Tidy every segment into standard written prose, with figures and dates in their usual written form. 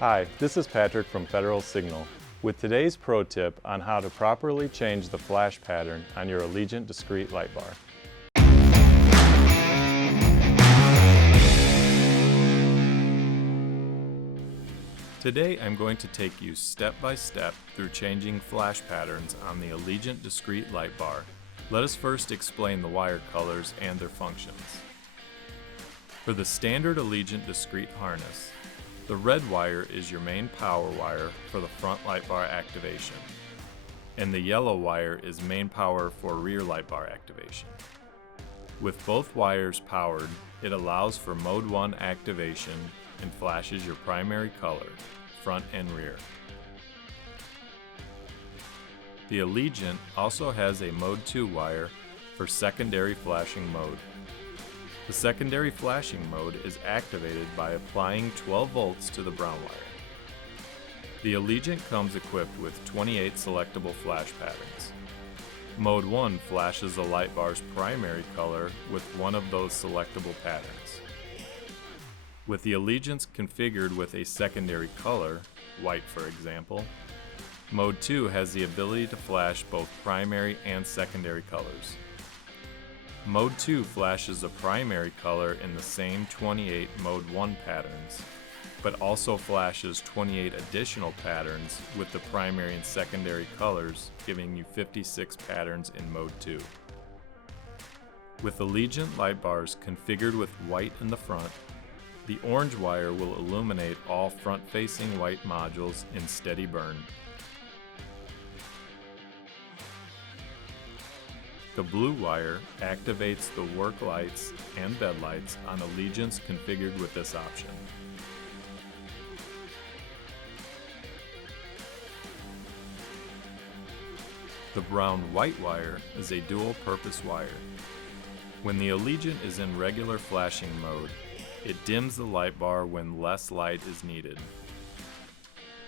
Hi, this is Patrick from Federal Signal with today's pro tip on how to properly change the flash pattern on your Allegiant Discrete light bar. Today I'm going to take you step by step through changing flash patterns on the Allegiant Discrete light bar. Let us first explain the wire colors and their functions. For the standard Allegiant Discrete harness, the red wire is your main power wire for the front light bar activation, and the yellow wire is main power for rear light bar activation. With both wires powered, it allows for Mode 1 activation and flashes your primary color, front and rear. The Allegiant also has a Mode 2 wire for secondary flashing mode. The secondary flashing mode is activated by applying 12 volts to the brown wire. The Allegiant comes equipped with 28 selectable flash patterns. Mode 1 flashes the light bar's primary color with one of those selectable patterns. With the Allegiants configured with a secondary color, white for example, Mode 2 has the ability to flash both primary and secondary colors. Mode 2 flashes a primary color in the same 28 Mode 1 patterns, but also flashes 28 additional patterns with the primary and secondary colors, giving you 56 patterns in Mode 2. With Allegiant light bars configured with white in the front, the orange wire will illuminate all front-facing white modules in steady burn. The blue wire activates the work lights and bed lights on Allegiants configured with this option. The brown-white wire is a dual-purpose wire. When the Allegiant is in regular flashing mode, it dims the light bar when less light is needed.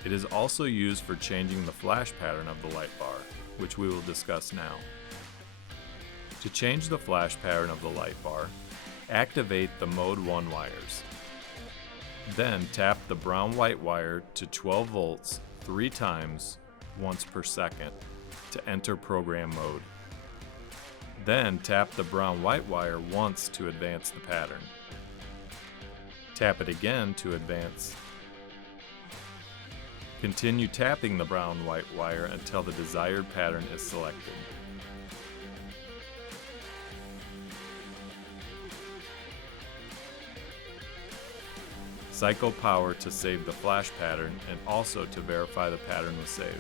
It is also used for changing the flash pattern of the light bar, which we will discuss now. To change the flash pattern of the light bar, activate the Mode 1 wires. Then tap the brown-white wire to 12 volts 3 times, once per second, to enter program mode. Then tap the brown-white wire once to advance the pattern. Tap it again to advance. Continue tapping the brown-white wire until the desired pattern is selected. Cycle power to save the flash pattern and also to verify the pattern was saved.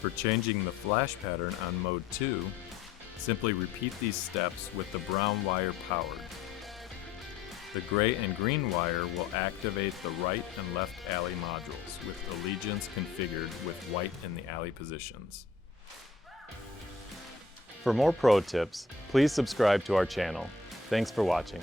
For changing the flash pattern on Mode 2, simply repeat these steps with the brown wire powered. The gray and green wire will activate the right and left alley modules with Allegiants configured with white in the alley positions. For more pro tips, please subscribe to our channel. Thanks for watching.